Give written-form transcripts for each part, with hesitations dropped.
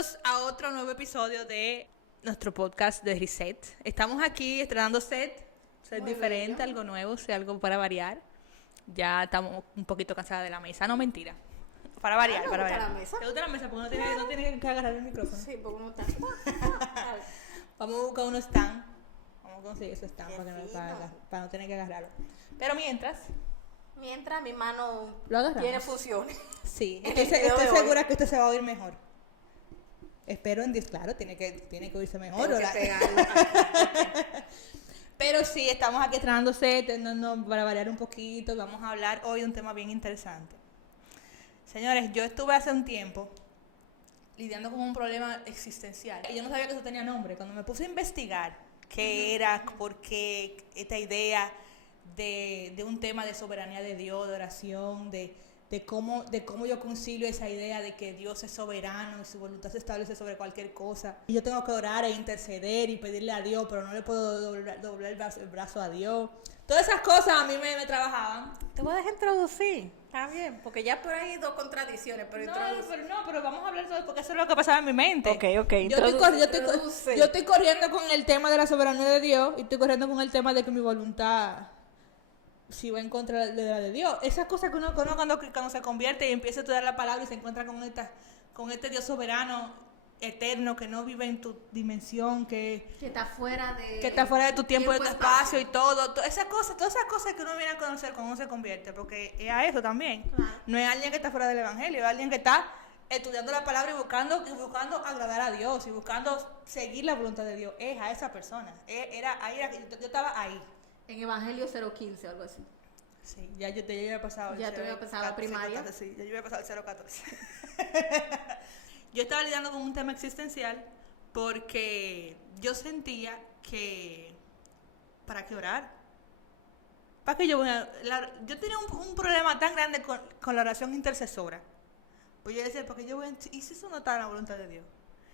Bienvenidos a otro nuevo episodio de nuestro podcast de Reset. Estamos aquí estrenando set diferente, algo nuevo, algo para variar. Ya estamos un poquito cansadas de la mesa, no mentira. Para variar, para variar. ¿Te gusta la mesa? ¿Te gusta la mesa? Porque no tiene que agarrar el micrófono. Sí, porque uno está... Vamos a buscar un stand. Vamos a conseguir ese stand Qué para no tener que agarrarlo. Pero mientras mi mano lo agarramos. tiene funciones. Sí, En estoy el video de hoy. segura que esto se va a oír mejor. Espero en Dios, claro, tiene que oírse mejor. Tengo que ¿verdad? pegarlo aquí. Pero sí, estamos aquí estrenando set, para variar un poquito. Vamos a hablar hoy de un tema bien interesante. Señores, yo estuve hace un tiempo lidiando con un problema existencial. Y yo no sabía que eso tenía nombre. Cuando me puse a investigar qué era, por qué esta idea de un tema de soberanía de Dios, de oración, de cómo yo concilio esa idea de que Dios es soberano y su voluntad se establece sobre cualquier cosa. Y yo tengo que orar e interceder y pedirle a Dios, pero no le puedo doblar el brazo a Dios. Todas esas cosas a mí me trabajaban. Te voy a dejar introducir. Está bien, porque ya por ahí hay dos contradicciones, pero Pero vamos a hablar de eso porque eso es lo que pasaba en mi mente. Ok. Yo estoy corriendo con el tema de la soberanía de Dios y estoy corriendo con el tema de que mi voluntad si va en contra de la de Dios. Esas cosas que uno cuando se convierte y empieza a estudiar la palabra y se encuentra con este Dios soberano, eterno, que no vive en tu dimensión, que está fuera de tu tiempo, de tu espacio y todo. Todas esas cosas que uno viene a conocer cuando uno se convierte, porque es a eso también. Claro. No es alguien que está fuera del evangelio, es alguien que está estudiando la palabra y buscando agradar a Dios y buscando seguir la voluntad de Dios. Es a esa persona. Yo estaba ahí. En Evangelio 0:15 o algo así. Sí, ya yo había pasado. Ya te había pasado la primaria. Sí, ya yo había pasado el 0:14. Yo estaba lidiando con un tema existencial porque yo sentía que ¿para qué orar? ¿Para qué yo tenía un problema tan grande con la oración intercesora? Pues yo decía, porque ¿y si eso no está en la voluntad de Dios?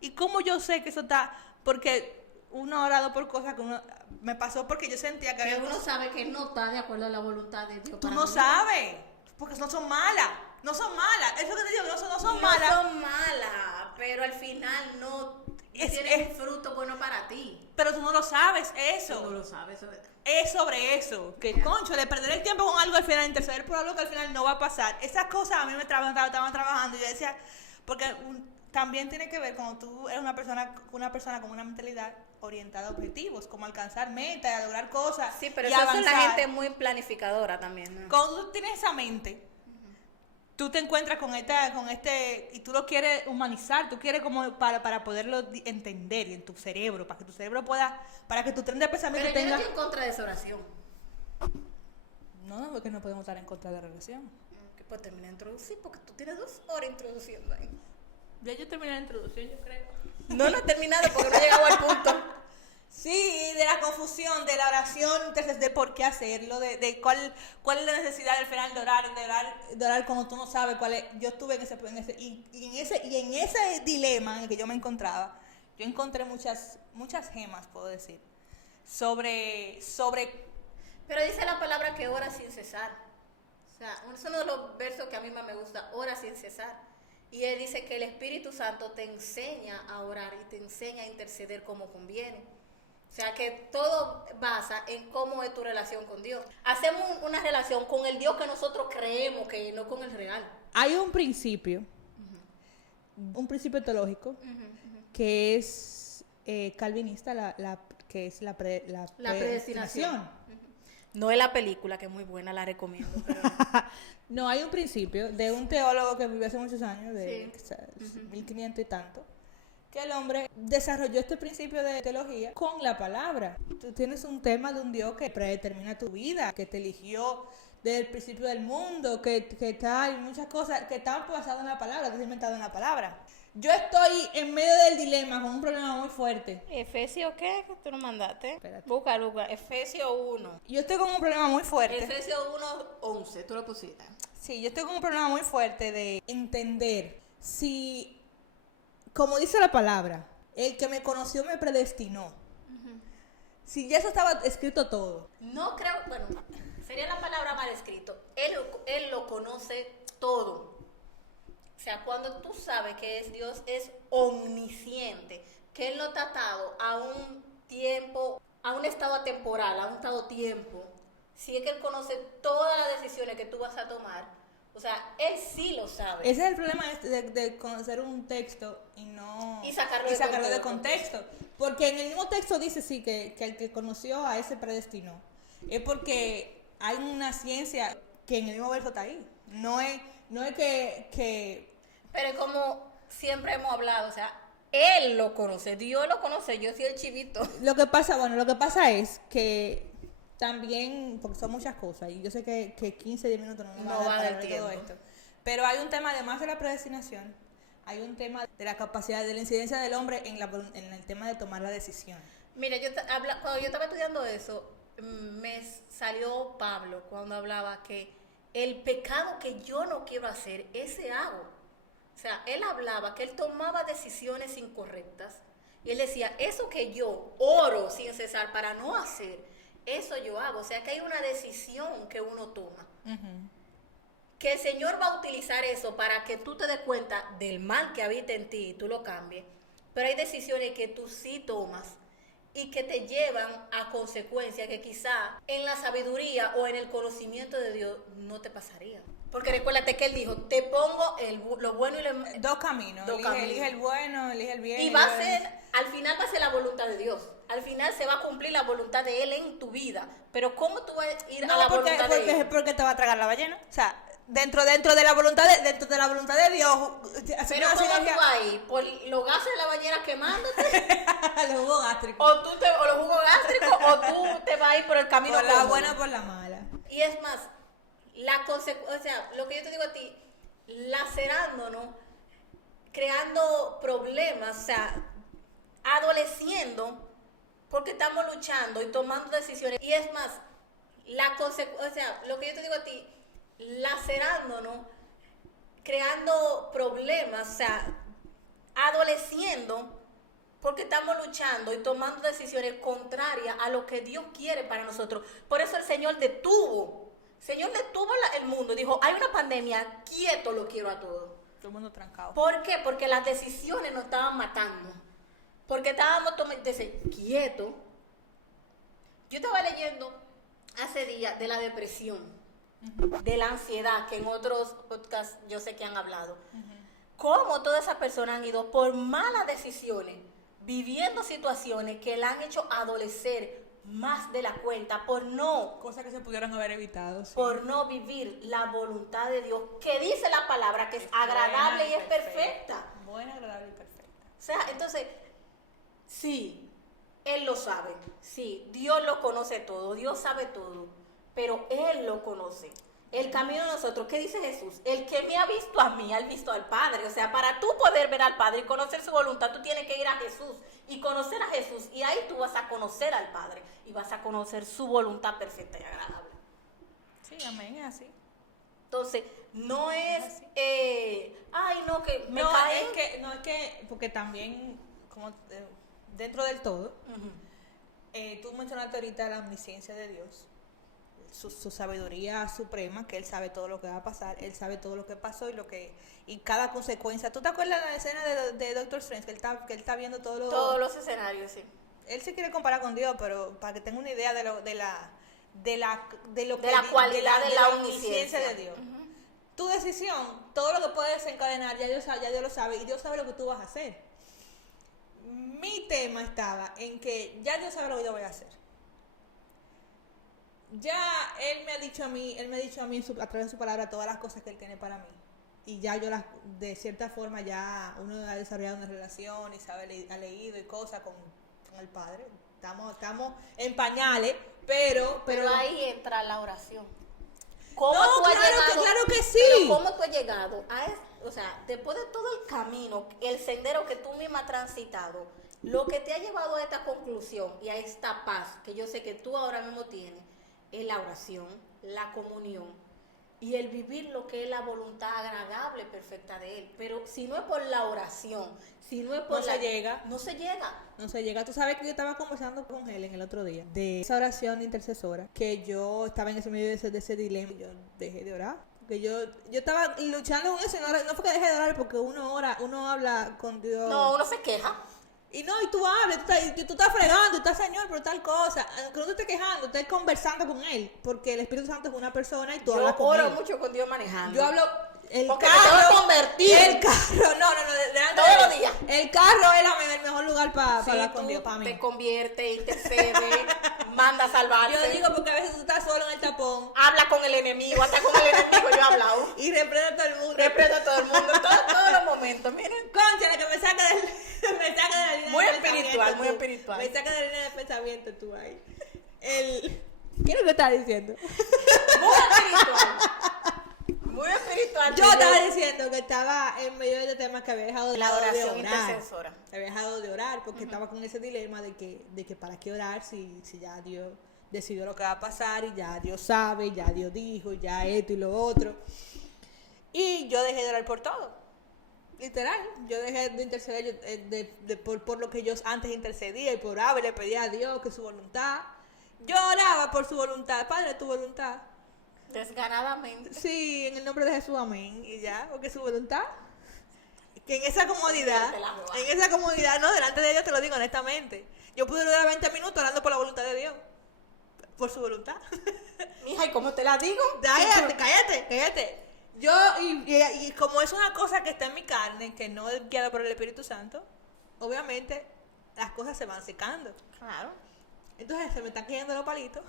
¿Y cómo yo sé que eso está? Porque uno ha orado por cosas que me pasó porque yo sentía que uno sabe que no está de acuerdo a la voluntad de Dios. Tú no sabes, porque no son malas. No son malas. Eso que te digo, no son malas. No son malas, pero al final no tienen un fruto bueno para ti. Pero tú no lo sabes, eso. Tú no lo sabes, eso es sobre eso. Que concho, de perder el tiempo con algo al final, interceder por algo que al final no va a pasar. Esas cosas a mí me estaban trabajando. Y yo decía, porque también tiene que ver cuando tú eres una persona con una mentalidad orientada a objetivos, como alcanzar metas, a lograr cosas. Sí, pero eso es la gente muy planificadora también, ¿no? Cuando tú tienes esa mente, tú te encuentras con este, y tú lo quieres humanizar, tú quieres como para poderlo entender en tu cerebro, para que tu cerebro pueda, para que tu tren de pensamiento tenga... Pero yo no estoy en contra de esa oración. No, porque no podemos estar en contra de la oración. Que pues termina de introducir, porque tú tienes 2 horas introduciendo ahí. Ya yo terminé la introducción, yo creo. No he terminado porque no he llegado al punto. Sí, de la confusión, de la oración, entonces de por qué hacerlo, de cuál es la necesidad al final de orar cuando tú no sabes cuál es. Yo estuve en ese dilema en el que yo me encontraba. Yo encontré muchas gemas, puedo decir, sobre. Pero dice la palabra que ora sin cesar. O sea, es uno de los versos que a mí más me gusta, ora sin cesar. Y él dice que el Espíritu Santo te enseña a orar y te enseña a interceder como conviene. O sea, que todo basa en cómo es tu relación con Dios. Hacemos una relación con el Dios que nosotros creemos que no con el real. Hay un principio, un principio teológico, que es calvinista, que es la predestinación. No es la película, que es muy buena, la recomiendo. Pero... No, hay un principio de un teólogo que vivió hace muchos años, de 1500 y tanto, que el hombre desarrolló este principio de teología con la palabra. Tú tienes un tema de un Dios que predetermina tu vida, que te eligió desde el principio del mundo, que hay muchas cosas que están basadas en la palabra, que está inventado en la palabra. Yo estoy en medio del dilema con un problema muy fuerte. ¿Efesios qué? ¿Que tú no mandaste? Espérate. Busca. Efesios 1. Yo estoy con un problema muy fuerte. Efesios 1:11, tú lo pusiste. Sí, yo estoy con un problema muy fuerte de entender si, como dice la palabra, el que me conoció me predestinó. Si ya eso estaba escrito todo. No creo, bueno, sería la palabra mal escrito. Él lo conoce todo. O sea, cuando tú sabes que Dios es omnisciente, que Él no está atado a un tiempo, a un estado temporal, a un estado tiempo, si es que Él conoce todas las decisiones que tú vas a tomar, o sea, Él sí lo sabe. Ese es el problema de conocer un texto y no Y sacarlo de contexto. Porque en el mismo texto dice sí que el que conoció a ese predestinó. Es porque hay una ciencia que en el mismo verso está ahí. No es que Pero como siempre hemos hablado, o sea, Él lo conoce, Dios lo conoce, yo soy el chivito. lo que pasa es que también, porque son muchas cosas, y yo sé que 15, 10 minutos no No va a va a dar dar para tiempo. todo esto. Pero hay un tema, además de la predestinación, hay un tema de la capacidad, de la incidencia del hombre en el tema de tomar la decisión. Mira, cuando yo estaba estudiando eso, me salió Pablo cuando hablaba que el pecado que yo no quiero hacer, ese hago. O sea, él hablaba que él tomaba decisiones incorrectas y él decía, eso que yo oro sin cesar para no hacer, eso yo hago. O sea, que hay una decisión que uno toma. Uh-huh. Que el Señor va a utilizar eso para que tú te des cuenta del mal que habita en ti y tú lo cambies. Pero hay decisiones que tú sí tomas y que te llevan a consecuencias que quizá en la sabiduría o en el conocimiento de Dios no te pasaría. Porque recuérdate que Él dijo, te pongo lo bueno y lo malo. Dos caminos. Elige el bueno, elige el bien. Y va a ser, al final va a ser la voluntad de Dios. Al final se va a cumplir la voluntad de Él en tu vida. Pero ¿cómo tú vas a ir a la voluntad de Él? Porque te va a tragar la ballena. O sea, dentro de la voluntad de Dios. Pero ¿cómo tú vas a ir? ¿Por los gases de la bañera quemándote? Los jugos gástricos. O los jugos gástricos, o tú te vas a ir por el camino por la cómodo. buena o por la mala. Y es más, o sea, lo que yo te digo a ti, lacerándonos, creando problemas, o sea, adoleciendo, porque estamos luchando y tomando decisiones. Y es más, o sea, lo que yo te digo a ti, lacerándonos, creando problemas, o sea, adoleciendo, porque estamos luchando y tomando decisiones contrarias a lo que Dios quiere para nosotros. Por eso el Señor detuvo el mundo y dijo, hay una pandemia, quieto lo quiero a todo. Todo el mundo trancado. ¿Por qué? Porque las decisiones nos estaban matando. Porque estábamos quieto. Yo estaba leyendo hace días de la depresión, de la ansiedad, que en otros podcasts yo sé que han hablado. Cómo todas esas personas han ido por malas decisiones, viviendo situaciones que la han hecho adolecer más de la cuenta cosas que se pudieron haber evitado, sí. Por no vivir la voluntad de Dios, que dice la palabra que es agradable y es perfecta. Buena, agradable y perfecta. O sea, entonces, sí, Él lo sabe, sí, Dios lo conoce todo, Dios sabe todo, pero Él lo conoce. El camino de nosotros, ¿qué dice Jesús? El que me ha visto a mí, ha visto al Padre. O sea, para tú poder ver al Padre y conocer su voluntad, tú tienes que ir a Jesús y conocer a Jesús. Y ahí tú vas a conocer al Padre y vas a conocer su voluntad perfecta y agradable. Sí, amén, es así. Entonces, no es, ay, no, que me No, caen. es que, porque también, como dentro del todo, tú mencionaste ahorita la omnisciencia de Dios. Su sabiduría suprema, que Él sabe todo lo que va a pasar, Él sabe todo lo que pasó y cada consecuencia. ¿Tú te acuerdas de la escena de Doctor Strange? Que él está viendo todos los escenarios, sí. Él se quiere comparar con Dios, pero para que tenga una idea de la cualidad de la omnisciencia de Dios. Tu decisión, todo lo que puede desencadenar, ya Dios lo sabe, y Dios sabe lo que tú vas a hacer. Mi tema estaba en que ya Dios sabe lo que yo voy a hacer. Ya Él me ha dicho a mí a través de su palabra todas las cosas que Él tiene para mí. Y ya yo de cierta forma ya uno ha desarrollado una relación y ha leído y cosas con el Padre. Estamos en pañales, pero ahí entra la oración. Claro que sí. Pero ¿cómo tú has llegado o sea, después de todo el camino, el sendero que tú misma has transitado, lo que te ha llevado a esta conclusión y a esta paz que yo sé que tú ahora mismo tienes, es la oración, la comunión y el vivir lo que es la voluntad agradable, perfecta de Él. Pero si no es por la oración, si no es por se llega. No se llega. No se llega. Tú sabes que yo estaba conversando con Helen el otro día de esa oración intercesora, que yo estaba en ese medio de ese dilema. Yo dejé de orar. que yo estaba luchando con eso y no fue que dejé de orar porque uno habla con Dios. No, uno se queja. Y tú hablas, tú estás fregando, tú estás Señor, por tal cosa. Aunque no te estés quejando, estás conversando con Él, porque el Espíritu Santo es una persona y tú hablas con Él. Yo oro mucho con Dios manejando. Yo hablo... Porque me tengo que convertir. El carro, no, todos los días. El carro es el mejor lugar para hablar con Dios, para mí. Te convierte, intercede, manda a salvarse. Yo digo porque a veces tú estás solo en el tapón. Habla con el enemigo, hasta con el enemigo yo he hablado. Y reprende a todo el mundo. Reprende a todo el mundo, todos los momentos, miren. Concha, la que me saca de la línea Muy del espiritual, pensamiento, muy tú. espiritual. Me saca de la línea del pensamiento tú ahí. ¿Qué es lo que estás diciendo? Muy espiritual. Muy espiritual. Yo estaba diciendo que estaba en medio de este tema que había dejado de la orar. oración intercesora. Había dejado de orar porque estaba con ese dilema de que para qué orar si ya Dios decidió lo que va a pasar y ya Dios sabe, ya Dios dijo, ya esto y lo otro. Y yo dejé de orar por todo. Literal, yo dejé de interceder por lo que yo antes intercedía y por oraba y le pedía a Dios que su voluntad. Yo oraba por su voluntad, Padre, tu voluntad. Desganadamente. Sí, en el nombre de Jesús, amén. Y ya, porque su voluntad. Que en esa comodidad, no, delante de Dios te lo digo honestamente. Yo pude durar 20 minutos orando por la voluntad de Dios. Por su voluntad. Mija, ¿y cómo te la digo? Cállate. Yo, y como es una cosa que está en mi carne, que no es guiada por el Espíritu Santo, obviamente las cosas se van secando. Claro. Entonces se me están cayendo los palitos.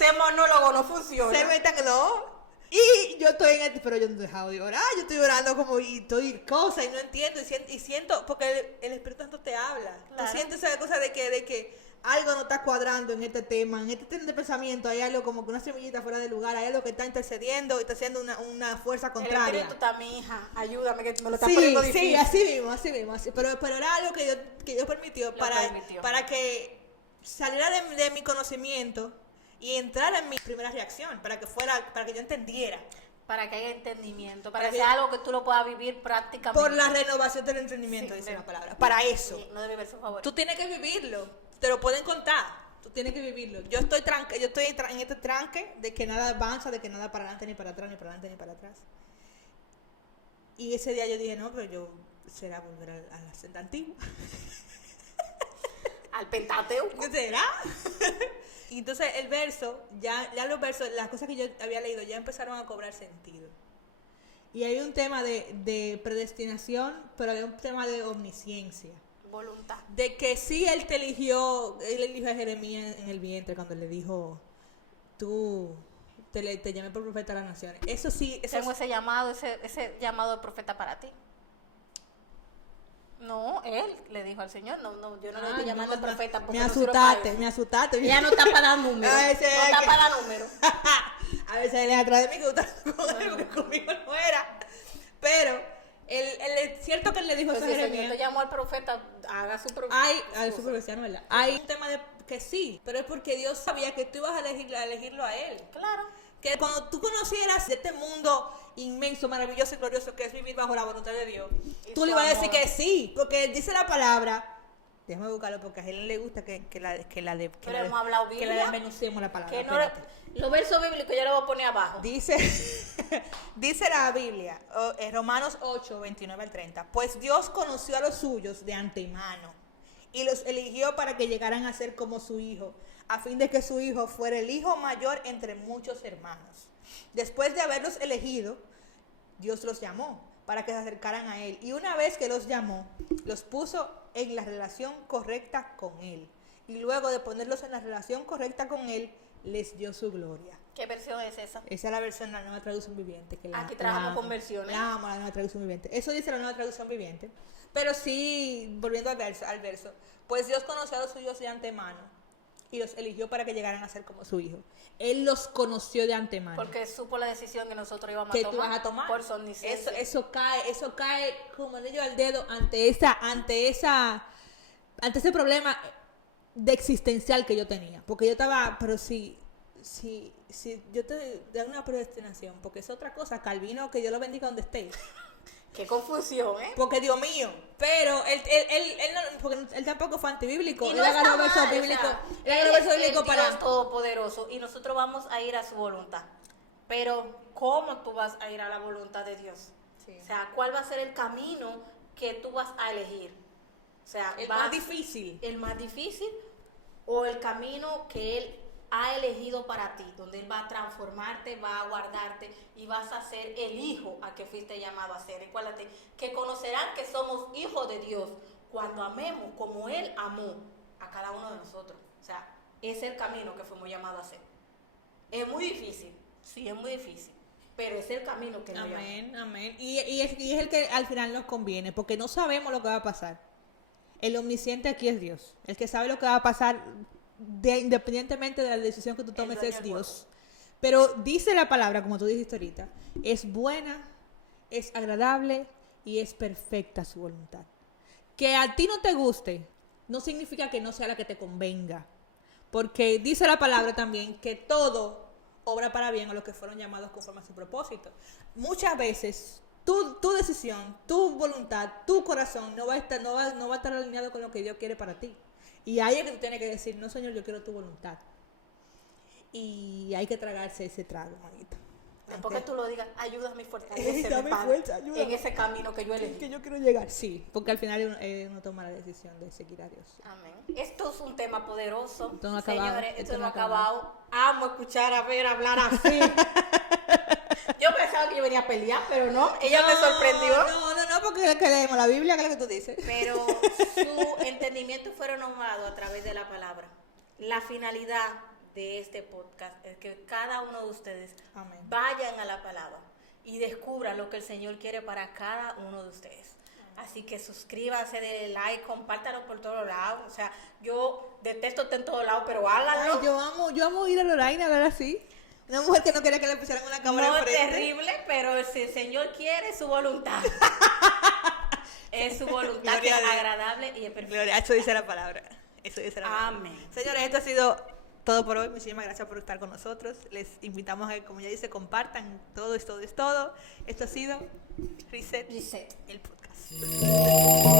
Ese monólogo no funciona. Se me están, no. Y yo estoy pero yo no he dejado de orar. Yo estoy orando como y estoy cosa y no entiendo y siento porque el Espíritu Santo te habla. Claro. Tú sientes esa cosa de que algo no está cuadrando en este tema, en este tema de pensamiento. Hay algo como que una semillita fuera de lugar. Hay algo que está intercediendo y está haciendo una fuerza contraria. El Espíritu está, mi hija. Ayúdame que me lo estás poniendo difícil. Sí, así mismo. Pero era algo que Dios permitió para que saliera de mi conocimiento y entrar en mi primera reacción, para que yo entendiera. Para que haya entendimiento, para que sea algo que tú lo puedas vivir prácticamente. Por la renovación del entendimiento, dice la palabra. Para eso. Sí, no debe ver su favor. Tú tienes que vivirlo. Te lo pueden contar. Tú tienes que vivirlo. Yo estoy en este tranque de que nada avanza, de que nada para adelante, ni para atrás, ni para adelante, ni para atrás. Y ese día yo dije, no, pero yo será volver a la senda antigua. Al Pentateuco. ¿Será? Y entonces el verso, ya los versos, las cosas que yo había leído ya empezaron a cobrar sentido. Y hay un tema de predestinación, pero hay un tema de omnisciencia. Voluntad. De que sí él eligió a Jeremías en el vientre cuando le dijo, tú te llamé por profeta a las naciones. Eso sí. Tengo ese llamado de profeta para ti. No, él le dijo al Señor, no, yo no le estoy llamando de profeta porque me asustaste. Ella no está para dar números. No está para dar números. A veces él es atrás de mí que está con él, porque conmigo no era. Pero es cierto que él le dijo pues a si el Jeremías. Señor te llamó al profeta, haga su profeta. Hay su profecía, no es verdad. Hay un tema de que sí, pero es porque Dios sabía que tú ibas a elegirlo a él. Claro. Que cuando tú conocieras este mundo inmenso, maravilloso y glorioso que es vivir bajo la voluntad de Dios, tú le ibas a decir que sí, porque dice la palabra. Déjame buscarlo porque a él le gusta que la desmenucemos la palabra. Que no, los versos bíblicos yo lo voy a poner abajo. Dice la Biblia, Romanos 8, 29 al 30. Pues Dios conoció a los suyos de antemano y los eligió para que llegaran a ser como su hijo, a fin de que su hijo fuera el hijo mayor entre muchos hermanos. Después de haberlos elegido, Dios los llamó para que se acercaran a él. Y una vez que los llamó, los puso en la relación correcta con él. Y luego de ponerlos en la relación correcta con él, les dio su gloria. ¿Qué versión es esa? Esa es la versión de la Nueva Traducción Viviente. Aquí trabajamos con versiones. La amo, la Nueva Traducción Viviente. Eso dice la Nueva Traducción Viviente. Pero sí, volviendo al verso. Pues Dios conoció a los suyos de antemano y los eligió para que llegaran a ser como su hijo. Él los conoció de antemano. Porque supo la decisión que nosotros íbamos a tomar. Que tú vas a tomar. Por su omnisciencia. Eso cae como anillo al dedo ante ese problema de existencial que yo tenía. Porque yo estaba, pero si yo te doy una predestinación, porque es otra cosa, Calvino, que Dios lo bendiga donde esté. Qué confusión, ¿eh? Porque Dios mío, pero él tampoco fue antibíblico. Y él no agarró está versos mal, bíblicos. Él es bíblico Dios todopoderoso y nosotros vamos a ir a su voluntad. Pero, ¿cómo tú vas a ir a la voluntad de Dios? Sí. O sea, ¿cuál va a ser el camino que tú vas a elegir? O sea, El más difícil. El más difícil o el camino que Él ha elegido para ti, donde Él va a transformarte, va a guardarte y vas a ser el hijo a que fuiste llamado a ser. Recuérdate que conocerán que somos hijos de Dios cuando amemos como Él amó a cada uno de nosotros. O sea, es el camino que fuimos llamados a hacer. Es muy difícil, sí, es muy difícil, pero es el camino que nos llama. Amén, amén. Y es el que al final nos conviene, porque no sabemos lo que va a pasar. El omnisciente aquí es Dios. El que sabe lo que va a pasar, independientemente de la decisión que tú tomes, es Dios. Pero dice la palabra, como tú dijiste ahorita, es buena, es agradable y es perfecta su voluntad. Que a ti no te guste, no significa que no sea la que te convenga. Porque dice la palabra también que todo obra para bien a los que fueron llamados conforme a su propósito. Muchas veces tu decisión, tu voluntad, tu corazón no va a estar alineado con lo que Dios quiere para ti. Y ahí es que tú tienes que decir, no, Señor, yo quiero tu voluntad. Y hay que tragarse ese trago, manito. Después que tú lo digas, ayúdame y fortaléceme, Dame Padre, fuerza, ayúdame. en ese camino que yo elegí. Que yo quiero llegar. Sí, porque al final uno toma la decisión de seguir a Dios. Amén. Esto es un tema poderoso. Esto no ha acabado. Señores, esto no ha acabado. Amo escuchar hablar así. Yo pensaba que yo venía a pelear, pero no. Ella me sorprendió. No, porque que leemos la Biblia, que es lo que tú dices. Pero su entendimiento fue renovado a través de la palabra. La finalidad de este podcast es que cada uno de ustedes Amén. vayan a la palabra y descubran lo que el Señor quiere para cada uno de ustedes. Así que suscríbanse, denle like, compártanlo por todos lados. O sea, yo detesto estar en todos lados, pero háganlo. Ay, yo amo ir a Loraina a hablar así. Una mujer que no quería que le pusieran una cámara No es enfrente. terrible, pero si el Señor quiere, su voluntad. Es su voluntad que es agradable y es perfecta. Gloria, eso dice la palabra. Eso dice la palabra. Amén. Señores, esto ha sido todo por hoy. Muchísimas gracias por estar con nosotros. Les invitamos a que, como ya dice, compartan. Todo es todo es todo. Esto ha sido Reset, Reset. el podcast.